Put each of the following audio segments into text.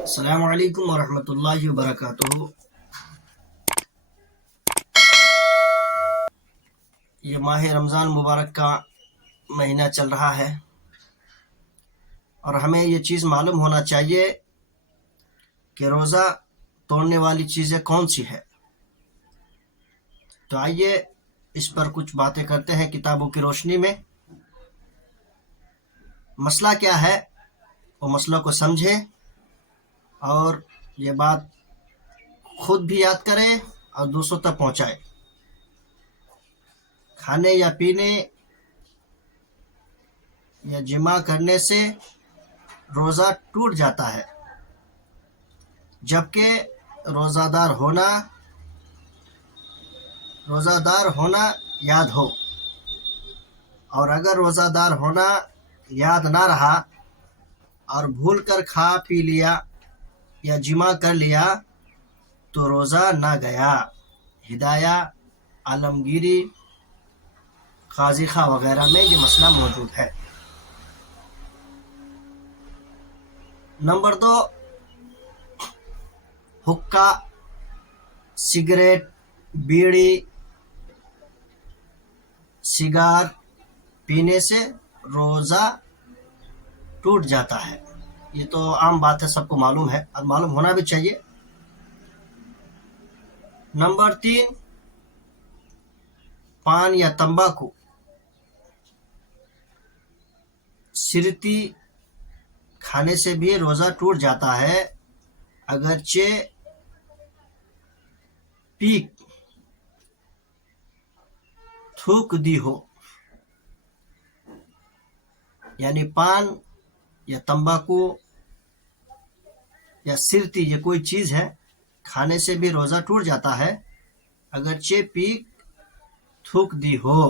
السلام علیکم ورحمۃ اللہ وبرکاتہ۔ یہ ماہ رمضان مبارک کا مہینہ چل رہا ہے اور ہمیں یہ چیز معلوم ہونا چاہیے کہ روزہ توڑنے والی چیزیں کون سی ہے۔ تو آئیے اس پر کچھ باتیں کرتے ہیں کتابوں کی روشنی میں۔ مسئلہ کیا ہے وہ مسئلہ کو سمجھیں اور یہ بات خود بھی یاد کریں اور دوسروں تک پہنچائیں۔ کھانے یا پینے یا جمع کرنے سے روزہ ٹوٹ جاتا ہے، جبکہ روزہ دار ہونا یاد ہو، اور اگر روزہ دار ہونا یاد نہ رہا اور بھول کر کھا پی لیا یا جمع کر لیا تو روزہ نہ گیا۔ ہدایہ، عالمگیری، قاضی خواہ وغیرہ میں یہ مسئلہ موجود ہے۔ نمبر 2، حقہ، سگریٹ، بیڑی، سگار پینے سے روزہ ٹوٹ جاتا ہے۔ یہ تو عام بات ہے، سب کو معلوم ہے اور معلوم ہونا بھی چاہیے۔ نمبر 3، پان یا تمباکو، سرتی کھانے سے بھی روزہ ٹوٹ جاتا ہے، اگرچہ پیک تھوک دی ہو۔ یعنی پان یا تمباکو یا سرتی یہ کوئی چیز ہے، کھانے سے بھی روزہ ٹوٹ جاتا ہے اگرچہ پیک تھوک دی ہو۔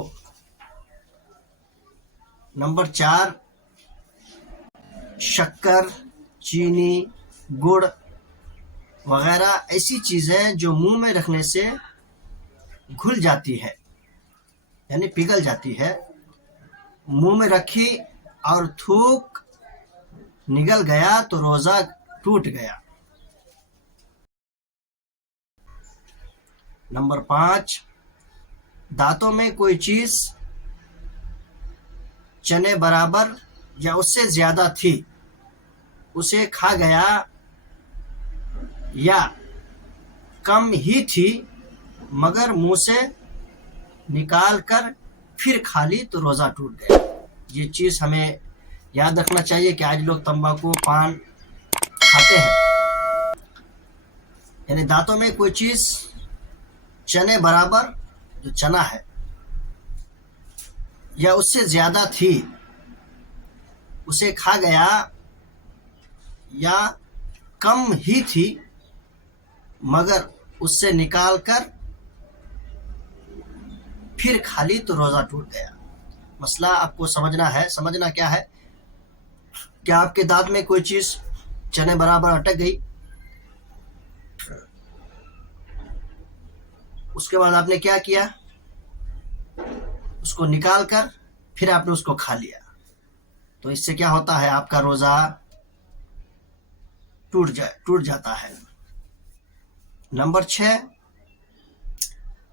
نمبر 4، شکر، چینی، گڑ وغیرہ ایسی چیزیں جو منہ میں رکھنے سے گھل جاتی ہے، یعنی پگھل جاتی ہے، منہ میں رکھی اور تھوک نگل گیا تو روزہ ٹوٹ گیا۔ نمبر 5، دانتوں میں کوئی چیز چنے برابر یا اس سے زیادہ تھی، اسے کھا گیا، یا کم ہی تھی مگر منہ سے نکال کر پھر کھا لی تو روزہ ٹوٹ گیا۔ یہ چیز ہمیں یاد رکھنا چاہیے کہ آج لوگ تمباکو، پان کھاتے ہیں۔ یعنی دانتوں میں کوئی چیز چنے برابر، جو چنا ہے، یا اس سے زیادہ تھی، اسے کھا گیا، یا کم ہی تھی مگر اس سے نکال کر پھر کھا لی تو روزہ ٹوٹ گیا۔ مسئلہ آپ کو سمجھنا کیا ہے کہ آپ کے دانت میں کوئی چیز چنے برابر اٹک گئی، اس کے بعد آپ نے کیا کیا، اس کو نکال کر پھر آپ نے اس کو کھا لیا، تو اس سے کیا ہوتا ہے، آپ کا روزہ ٹوٹ جاتا ہے۔ نمبر 6،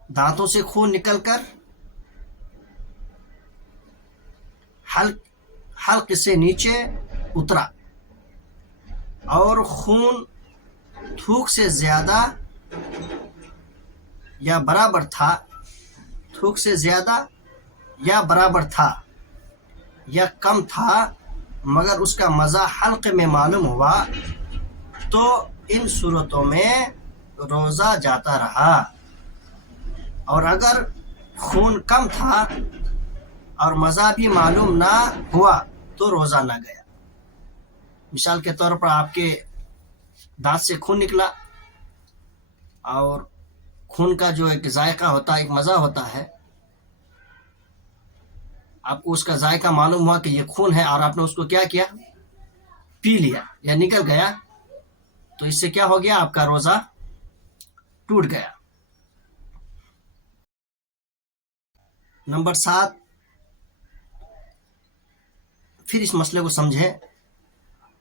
دانتوں سے خون نکل کر حلق سے نیچے اترا اور خون تھوک سے زیادہ یا برابر تھا، یا کم تھا مگر اس کا مزہ حلق میں معلوم ہوا، تو ان صورتوں میں روزہ جاتا رہا۔ اور اگر خون کم تھا اور مزہ بھی معلوم نہ ہوا تو روزہ نہ گیا۔ مثال کے طور پر آپ کے دانت سے خون نکلا اور خون کا جو ایک ذائقہ ہوتا ہے، ایک مزہ ہوتا ہے، آپ کو اس کا ذائقہ معلوم ہوا کہ یہ خون ہے، اور آپ نے اس کو کیا کیا، پی لیا یا نکل گیا، تو اس سے کیا ہو گیا، آپ کا روزہ ٹوٹ گیا۔ نمبر 7، پھر اس مسئلے کو سمجھیں